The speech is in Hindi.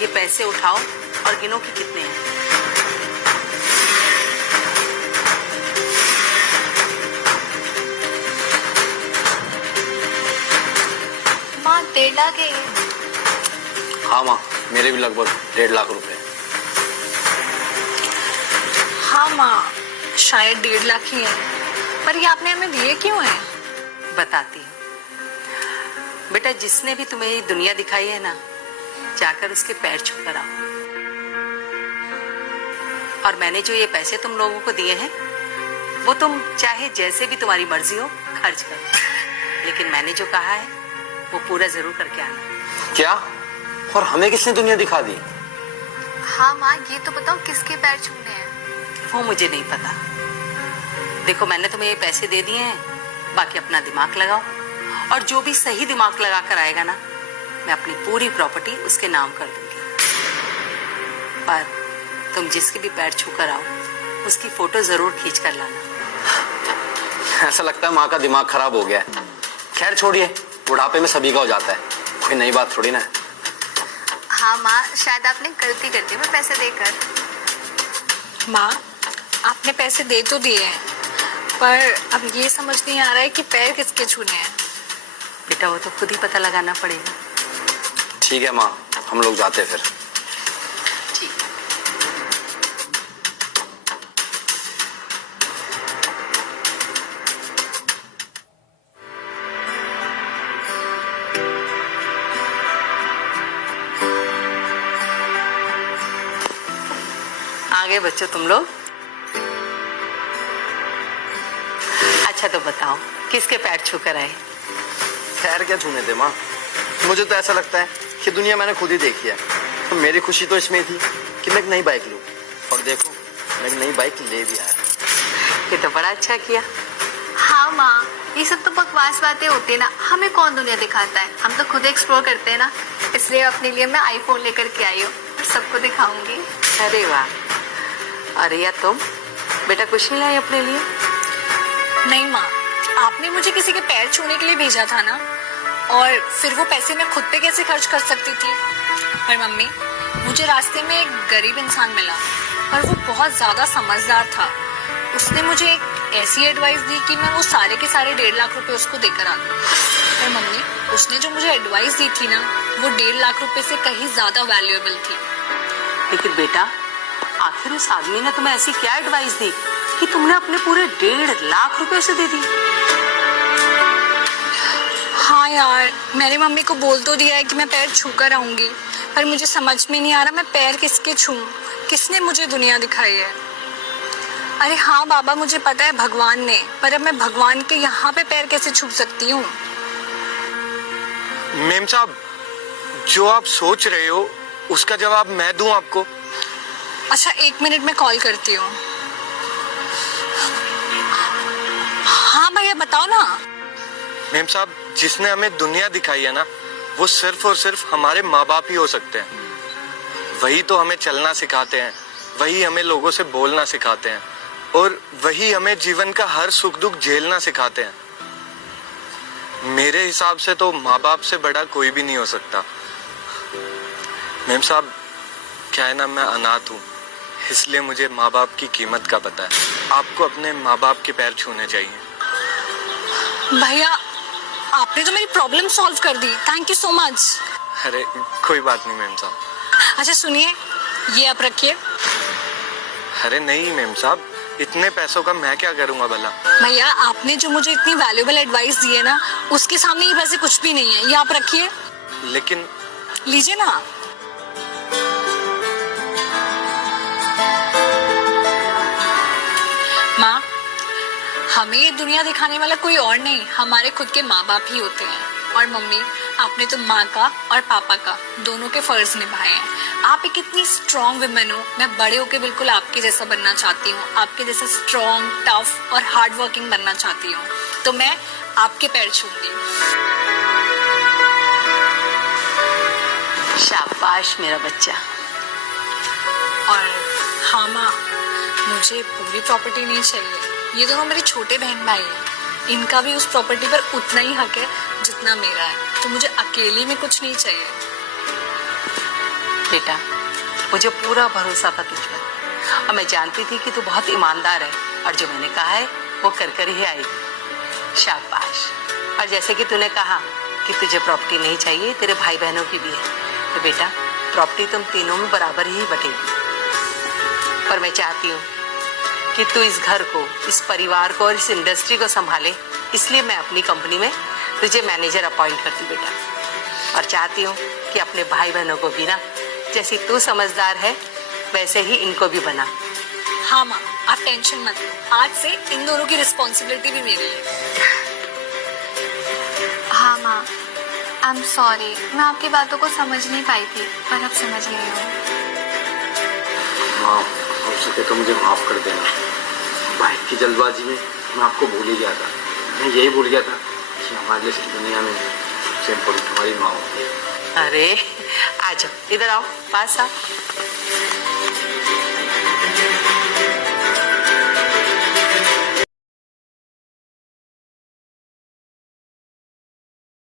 ये पैसे उठाओ और गिनो कि कितने हैं। माँ 1.5 लाख है। हाँ माँ, मेरे भी लगभग 1.5 लाख रुपए। हाँ माँ, शायद 1.5 लाख ही है, पर ये आपने हमें दिए क्यों हैं? बताती हूँ बेटा, जिसने भी तुम्हें ये दुनिया दिखाई है ना, जाकर उसके पैर छूकर आओ। और मैंने जो ये पैसे तुम लोगों को दिए हैं, वो तुम चाहे जैसे भी तुम्हारी मर्जी हो खर्च करो, लेकिन मैंने जो कहा है वो पूरा जरूर करके आना। क्या? और हमें किसने दुनिया दिखा दी? हाँ माँ, ये तो बताओ किसके पैर छूने हैं? वो मुझे नहीं पता। देखो, मैंने तुम्हें ये पैसे दे दिए हैं, बाकी अपना दिमाग लगाओ, और जो भी सही दिमाग लगा कर आएगा ना, मैं अपनी पूरी प्रॉपर्टी उसके नाम कर दूंगी। पर तुम जिसके भी पैर छू कर आओ, उसकी फोटो जरूर खींच कर लाना। ऐसा लगता है माँ का दिमाग खराब हो गया है। खैर छोड़िए, बुढ़ापे में सभी का हो जाता है, कोई नई बात थोड़ी ना है। हाँ माँ, शायद आपने गलती कर दी मैं पैसे देकर। माँ, आपने पैसे दे तो दिए हैं, पर अब ये समझ नहीं आ रहा है कि पैर किसके छूने हैं। बेटा, वो तो खुद ही पता लगाना पड़ेगा। ठीक है माँ, हम लोग जाते हैं फिर। ठीक। आगे बच्चों तुम लोग। अच्छा तो बताओ, किसके पैर छू कर आए? खैर क्या छूने थे माँ, मुझे तो ऐसा लगता है कि दुनिया मैंने खुद ही देखी है। तो मेरी खुशी तो इसमें थी कि मैं एक नई बाइक लूं, और देखो मैं एक नई बाइक ले भी आया। ये तो बड़ा अच्छा किया। हाँ माँ, ये सब तो बकवास बातें होती है ना, हमें कौन दुनिया दिखाता है, हम तो खुद एक्सप्लोर करते हैं ना। इसलिए अपने लिए मैं आईफोन लेकर के आई हूँ और सबको दिखाऊंगी। अरे वाह। अरे या तुम बेटा कुछ नहीं लाई अपने लिए? नहीं माँ, आपने मुझे किसी के पैर छूने के लिए भेजा था ना, और फिर वो पैसे मैं खुद पे कैसे खर्च कर सकती थी। पर मम्मी, मुझे रास्ते में एक गरीब इंसान मिला, और वो बहुत ज्यादा समझदार था। उसने मुझे एक ऐसी एडवाइस दी कि मैं वो सारे के सारे 1.5 लाख रुपए उसको देकर आ गई। पर मम्मी, उसने जो मुझे एडवाइस दी थी ना, वो 1.5 लाख रुपए से कहीं ज्यादा वैल्यूएबल थी। लेकिन बेटा, आखिर उस आदमी ने तुम्हें ऐसी क्या एडवाइस दी कि तुमने अपने पूरे 1.5 लाख रुपए उसे दे दी? हाँ यार, मैंने मम्मी को बोल तो दिया है कि मैं पैर छू कर आऊंगी, पर मुझे समझ में नहीं आ रहा मैं पैर किसके छूऊं, किसने मुझे दुनिया दिखाई है। अरे हाँ बाबा, मुझे पता है भगवान ने, पर अब मैं भगवान के यहाँ पे पैर कैसे छू सकती हूँ? मेम साहब, जो आप सोच रहे हो उसका जवाब मैं दूं आपको? अच्छा 1 मिनट में कॉल करती हूँ। हाँ भैया बताओ ना। मेम साहब, जिसने हमें दुनिया दिखाई है ना, वो सिर्फ और सिर्फ हमारे माँ बाप ही हो सकते हैं। वही तो हमें चलना सिखाते हैं, वही हमें लोगों से बोलना सिखाते हैं, और वही हमें जीवन का हर सुख दुख झेलना सिखाते हैं। मेरे हिसाब से तो माँ बाप से बड़ा कोई भी नहीं हो सकता। मेम साहब, क्या है ना, मैं अनाथ हूँ, इसलिए मुझे माँ बाप की कीमत का पता है। आपको अपने माँ बाप के पैर छूने चाहिए। भैया, आपने तो मेरी प्रॉब्लम सॉल्व कर दी, थैंक यू सो मच। अरे कोई बात नहीं मेम साहब। अच्छा सुनिए, ये आप रखिए। अरे नहीं मेम साहब, इतने पैसों का मैं क्या करूंगा भला? भैया, आपने जो मुझे इतनी वैल्यूएबल एडवाइस दी है ना, उसके सामने ये पैसे कुछ भी नहीं है, ये आप रखिए। लेकिन लीजिए ना। माँ, हमें ये दुनिया दिखाने वाला कोई और नहीं, हमारे खुद के माँ बाप ही होते हैं। और मम्मी, आपने तो माँ का और पापा का दोनों के फर्ज निभाए हैं। आप एक इतनी स्ट्रॉन्ग वुमेन हो, मैं बड़े होके बिल्कुल आपके जैसा बनना चाहती हूँ, आपके जैसा स्ट्रॉन्ग, टफ और हार्ड वर्किंग बनना चाहती हूँ। तो मैं आपके पैर छूंगी। शाबाश मेरा बच्चा। और हाँ माँ, मुझे पूरी प्रॉपर्टी नहीं चाहिए, ये दोनों मेरे छोटे बहन भाई हैं, इनका भी उस प्रॉपर्टी पर उतना ही हक है जितना मेरा है, तो मुझे अकेली में कुछ नहीं चाहिए। बेटा, मुझे पूरा भरोसा था तुझ पर और मैं जानती थी कि तू बहुत ईमानदार है और जो मैंने कहा है वो कर ही आएगी। शाबाश। और जैसे कि तूने कहा कि तुझे प्रॉपर्टी नहीं चाहिए, तेरे भाई बहनों की भी है, तो बेटा प्रॉपर्टी तुम तीनों में बराबर ही बटेगी। पर मैं चाहती हूँ कि तू इस घर को, इस परिवार को और इस इंडस्ट्री को संभाले, इसलिए मैं अपनी कंपनी में तुझे मैनेजर अपॉइंट करती बेटा। और चाहती हूँ कि अपने भाई बहनों को भी ना, जैसी तू समझदार है वैसे ही इनको भी बना। हाँ माँ, आप टेंशन मत लो, आज से इन दोनों की रिस्पॉन्सिबिलिटी भी मेरी है। हाँ माँ, आई एम सॉरी, मैं आपकी बातों को समझ नहीं पाई थी, पर अब समझ गई हूँ। माँ, हो सके तो मुझे माफ कर देना। भाई की जल्दबाजी में मैं आपको भूल ही गया था। मैं यही भूल गया था कि हमारे लिए इस दुनिया में सबसे इम्पोर्टेंट हमारी माँ होती है। अरे आ जाओ, इधर आओ, पास आओ।